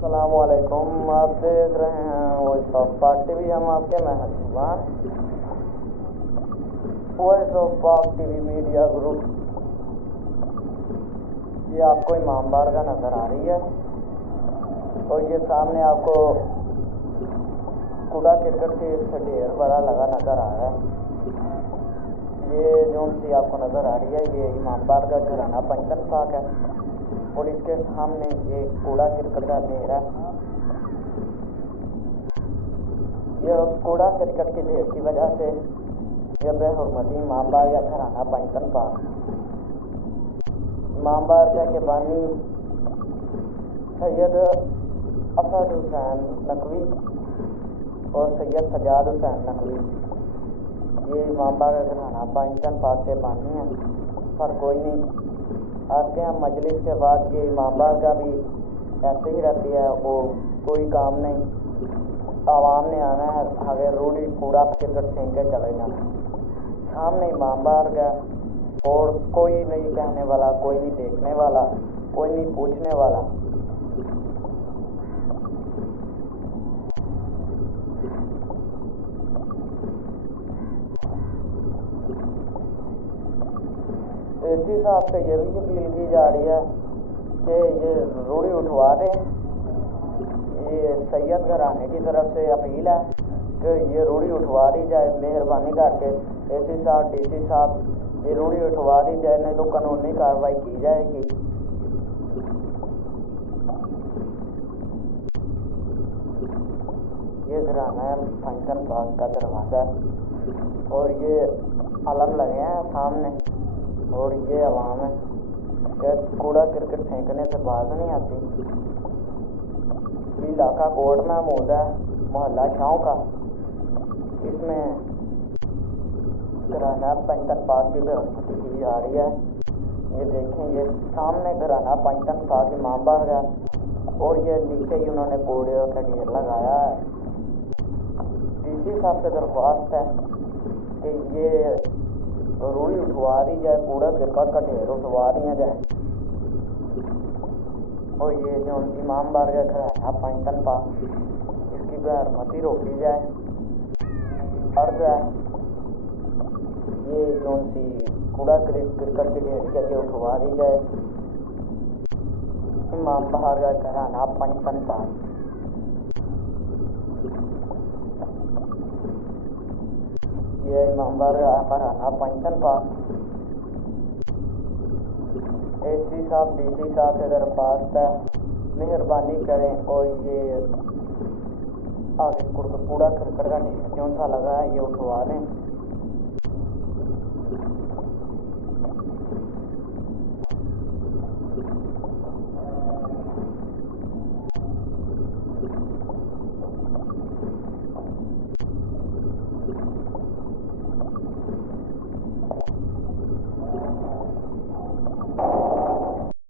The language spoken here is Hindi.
अस्सलामुअलैकुम। आप देख रहे हैं वॉइस ऑफ पाक टीवी। हम आपके मेहमान वॉइस ऑफ पाक टीवी मीडिया ग्रुप। ये आपको इमाम बारगाह नज़र आ रही है और ये सामने आपको कूड़ा क्रिकेट की से ढेर बड़ा लगा नज़र आ रहा है। ये जो सी आपको नज़र आ रही है ये इमाम बारगाह घराना पंचतन पाक है और इसके सामने ये कूड़ा क्रिकेट का ढेर है। यह कूड़ा क्रिकेट के ढेर की वजह से यह बेहुरमती इमाम बारगाह घराना पंचतन पाक इमाम बारगाह के बानी सैयद असद हुसैन नकवी और सैयद सजाद हुसैन नकवी ये इमाम बारगाह घराना पंचतन पाक के बानी हैं। पर कोई नहीं, आते हैं मजलिस के बाद ये इमाम बारगाह भी ऐसे ही रहती है, वो कोई काम नहीं। आवाम ने आना है, अगर रूढ़ी कूड़ा क्रिकेट फेंक के चले जाना। सामने इमाम बारगाह और कोई नहीं कहने वाला, कोई नहीं देखने वाला, कोई नहीं पूछने वाला। एसी साहब से ये भी अपील की जा रही है कि ये रूढ़ी उठवा दें। ये सैयद घराने की तरफ से अपील है कि ये रूढ़ी उठवा दी जाए, मेहरबानी करके एसी साहब, डीसी साहब, ये रूढ़ी उठवा दी जाए, नहीं तो कानूनी कार्रवाई की जाएगी। ये घराना पंचतन पाक का दरवाज़ा और ये अलम लगे हैं सामने और ये आवाम है कि कूड़ा क्रिकेट फेंकने से बाज नहीं आती। ये इलाका कोट महमूद है, मोहल्ला शाह का। इसमें घराना पंचतन पाक की बेहुरमती की जा रही है। ये देखें, ये सामने घराना पंचतन पाक इमाम बारगाह और ये नीचे ही उन्होंने कूड़े का ढेर लगाया है। डीसी साहब से दरख्वास्त है कि ये रूढ़ी उठवा दी जाए, कूड़ा क्रिकेट का ढेर उठवा दिया जाए और ये जो इमाम बारगाह घराना पंचतन पाक इसकी बेहुरमती रोकी जाए। अर्ज है ये जो सी कूड़ा क्रिकेट के ढेर चाहिए उठवा दी जाए। इमाम बारगाह घराना पंचतन पाक। ये इमाम बारगाह घराना पंचतन पाक। एसी साहब, डीसी साहब से दरख्वास्त है, मेहरबानी करें और ये आगे कूड़ा क्रिकेट का ढेर जो सा लगा है ये उठवा दें।